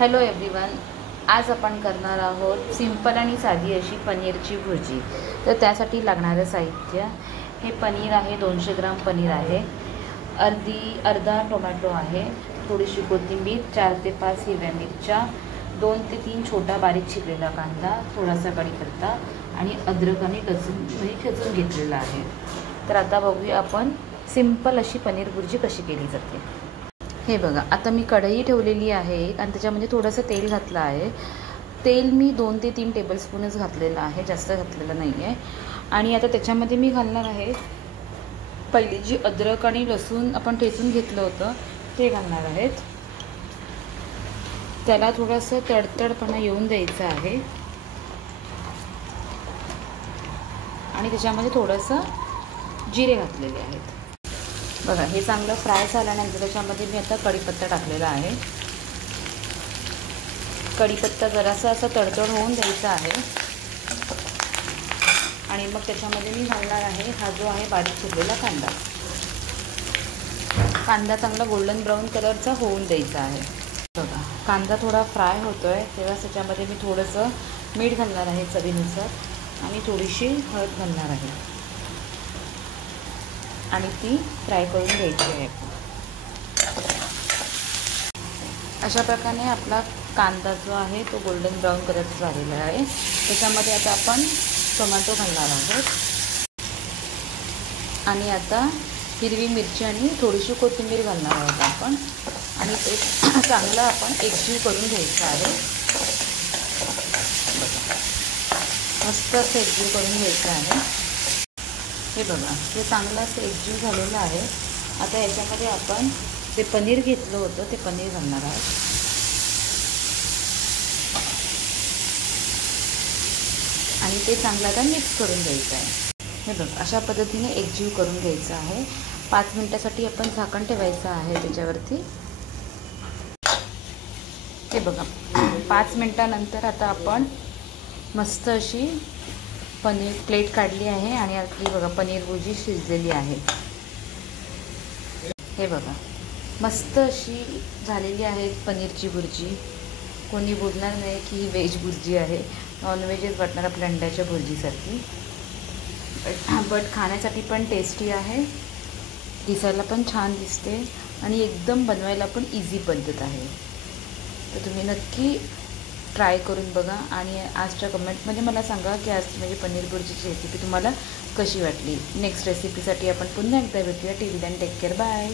Hello everyone, आज आपण करणार आहोत सिंपल आणि साधी अशी पनीरची भुर्जी। तर त्यासाठी लागणारे साहित्य हे पनीर आहे, 200 ग्राम पनीर आहे, अर्धा टोमॅटो आहे, थोडीशी कोथिंबीर, 4 ते 5 हिरव्या मिरच्या, 2 ते 3 छोटा बारीक चिरलेला कांदा, थोडासा कढीपत्ता आणि अद्रक आणि लसूण ठेचून घेतलेला आहे। तर आता बघूया आपण सिंपल अशी पनीर भुर्जी कशी केली जाते। हे बघा, आता मी कढई ठेवलेली आहे आणि त्याच्यामध्ये थोडंसं तेल घातलं आहे। तेल मी 2 ते 3 टेबलस्पूनच घातलेलं आहे, जास्त घातलेलं नाही आहे। आणि आता त्याच्यामध्ये मी घालणार आहे पहिली जी अद्रक आणि लसूण आपण ठेचून घेतलं होतं ते घालणार आहेत। त्याला थोडंसं तडतडपणा येऊन द्यायचं आहे आणि त्याच्यामध्ये थोडंसं जिरे घातलेले आहेत। बघा, हे चांगलं फ्राय झाल्यानंतर त्याच्यामध्ये मी आता कढीपत्ता टाकलेला आहे। कढीपत्ता जरासा असा तडतड होऊन द्यायचा आहे आणि मग त्याच्यामध्ये मी घालणार आहे हा जो आहे बारीक चिरलेला कांदा। कांदा चांगला गोल्डन ब्राऊन कलरचा होऊन द्यायचा आहे। बघा, कांदा थोडा फ्राय होतोय तेव्हा त्याच्यामध्ये मी थोडंसं मीठ घालणार आहे चवीनुसार आणि थोडीशी हळद घालणार आहे आणि ती फ्राय करून घ्यायची आहे। अशा प्रकारे आपला कांदा जो आहे तो गोल्डन ब्राऊन कलरचा झालेला आहे। त्याच्यामध्ये आता आपण टोमॅटो घालणार आहोत आणि आता हिरवी मिरची आणि थोडीशी कोथिंबीर घालणार आहोत आपण आणि ते चांगलं आपण एकजीव करून घ्यायचं आहे। मस्त असं एकजीव करून घ्यायचं आहे। हे बघा, हे चांगलं असं एकजीव झालेलं आहे। आता याच्यामध्ये आपण जे पनीर घेतलं होतं ते पनीर घालणार आहोत आणि ते चांगलं आता मिक्स करून घ्यायचं आहे। हे बघा, अशा पद्धतीने एकजीव करून घ्यायचं आहे। 5 मिनिटासाठी आपण झाकण ठेवायचं आहे त्याच्यावरती। हे बघा, 5 मिनिटानंतर आता आपण मस्त अशी पनीर प्लेट काढली आहे आणि आपली बघा पनीर भुर्जी शिजलेली आहे। हे बघा, मस्त अशी झालेली आहे पनीरची भुर्जी। कोणी बोलणार नाही की ही व्हेज भुर्जी आहे, नॉनव्हेजच वाटणार आपल्या अंड्याच्या भुर्जीसारखी। बट खाण्यासाठी पण टेस्टी आहे, दिसायला पण छान दिसते आणि एकदम बनवायला पण इझी पद्धत आहे। तर तुम्ही नक्की ट्राय करून बघा आणि आजच्या कमेंटमध्ये मला सांगा की आज माझी पनीर भुर्जीची रेसिपी तुम्हाला कशी वाटली। नेक्स्ट रेसिपीसाठी आपण पुन्हा एकदा भेटूया। Till then take care, bye.